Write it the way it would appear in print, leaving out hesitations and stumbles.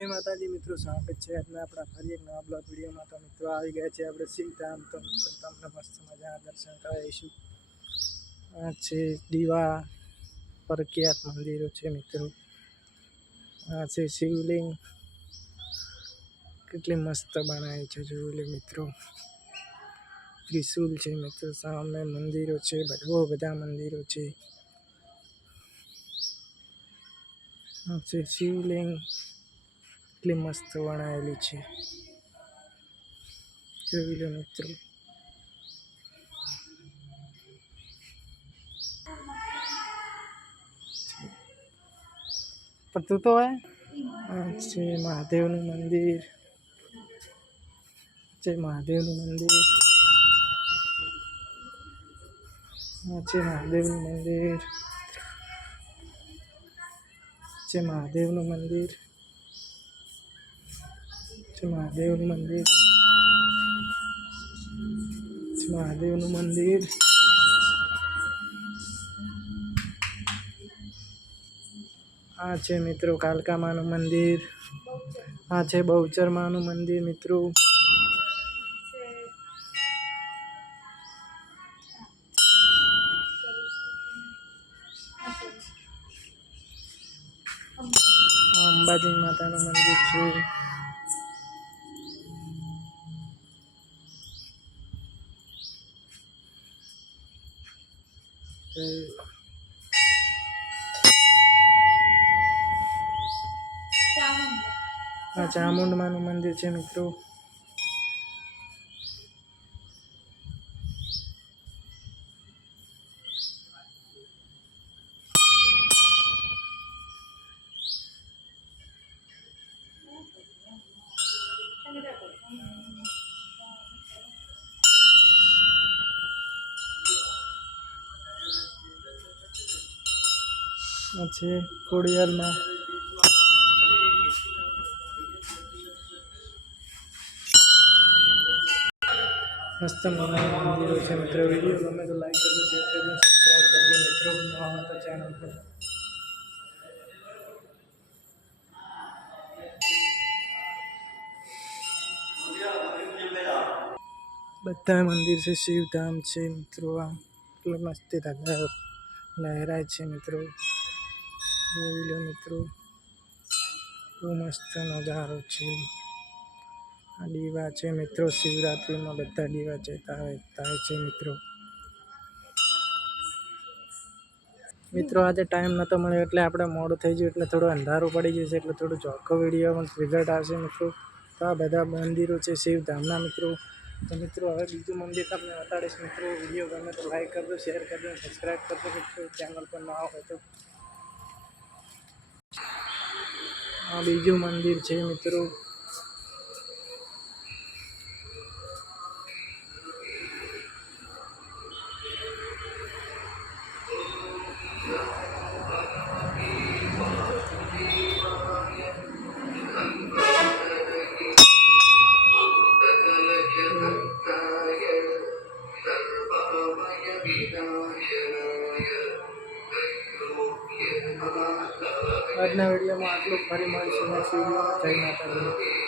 જય માતાજી મિત્રો, સ્વાગત છે આજના આપણા ફરી એક નવા બ્લોગ વિડીયોમાં। તો મિત્રો આવી ગયા છે આપણે શિવધામ। તો મિત્રો તમને મસ્ત મજાના દર્શન કરાવીશું। આ છે દીવા પ્રખ્યાત મંદિરો છે મિત્રો। આ છે શિવલિંગ, કેટલી મસ્ત બનાવી છે જોઈ લે મિત્રો। ત્રિશુલ છે મિત્રો, સામે મંદિરો છે, બહુ બધા મંદિરો છે। આ છે શિવલિંગ, કેટલી મસ્ત બનાવેલી છે જોઈ લો મિત્રો। પણ તું તો હે આ છે મહાદેવનું મંદિર, છે મહાદેવનું મંદિર, આ છે મહાદેવનું મંદિર, છે મહાદેવનું મંદિર, છે મહાદેવનું મંદિર, છે મહાદેવનું મંદિર। આ છે મિત્રો કાલકા માનું મંદિર, આ છે બહુચર માનું મંદિર મિત્રો। અંબાજી માતાનું મંદિર છે। આ ચામુંડ માનું મંદિર છે મિત્રો। આ છે ખોડિયારમાં, મસ્ત મંદિરો છે મિત્રો। વિડીયો ગમે તો લાઈક કરજો, શેર કરજો, સબસ્ક્રાઈબ કરજો મિત્રો, નવા હોય તો ચેનલ પર। બધા મંદિર છે, શિવધામ છે મિત્રો। આ એટલે મસ્તી લહેરાય છે મિત્રો, જોઈ લો મિત્રો, બહુ મસ્ત નજારો છે। આ દીવા છે મિત્રો, શિવરાત્રિમાં બધા દીવા થાય છે મિત્રો। મિત્રો આજે ટાઈમ નહોતો મળ્યો એટલે આપણે મોડું થઈ ગયું, એટલે થોડું અંધારું પડી જશે, એટલે થોડું ચોખ્ખો વિડીયો રિઝલ્ટ આવશે મિત્રો। તો આ બધા મંદિરો છે શિવધામના મિત્રો। તો મિત્રો હવે બીજું મંદિર તમને બતાડીશ મિત્રો। વિડીયો ગમે તો લાઈક કરજો, શેર કરજો, સબસ્ક્રાઈબ કરજો મિત્રો, ચેનલ પર નવા હોય તો। આ બીજું મંદિર છે મિત્રો। આજના વિડીયોમાં આટલું, ફરી મળીશું નેક્સ્ટ વિડીયોમાં। જય માતાજી।